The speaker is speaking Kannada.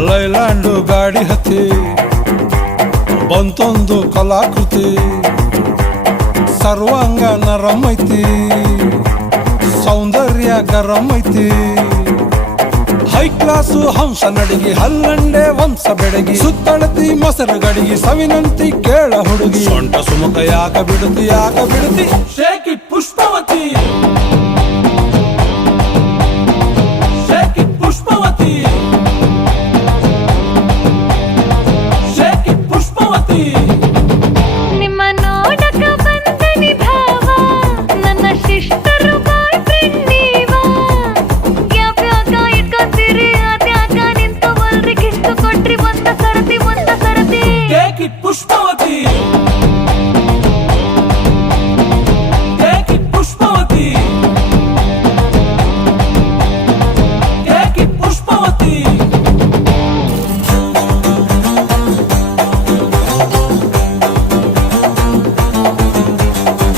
ಲೈಲ್ಯಾಂಡು ಗಾಡಿ ಹತ್ತಿ ಬಂತೊಂದು ಕಲಾಕೃತಿ ಸರ್ವಾಂಗ ನರಂ ಐತಿ ಸೌಂದರ್ಯ ಗರಂ ಐತಿ ಹೈ ಕ್ಲಾಸು ಹಂಸ ನಡಿಗೆ ಹಲ್ಲಂಡೆ ವಂಶ ಬೆಡಗಿ ಸುತ್ತಳತಿ ಮೊಸರು ಗಡಿಗೆ ಸವಿನಂತಿ ಕೇಳ ಹುಡುಗಿ ಸೊಂಟ ಸುಮುಖ ಯಾಕ ಬಿಡುತ್ತಿ ಶೇಕಿ ಪುಷ್ಪವತಿ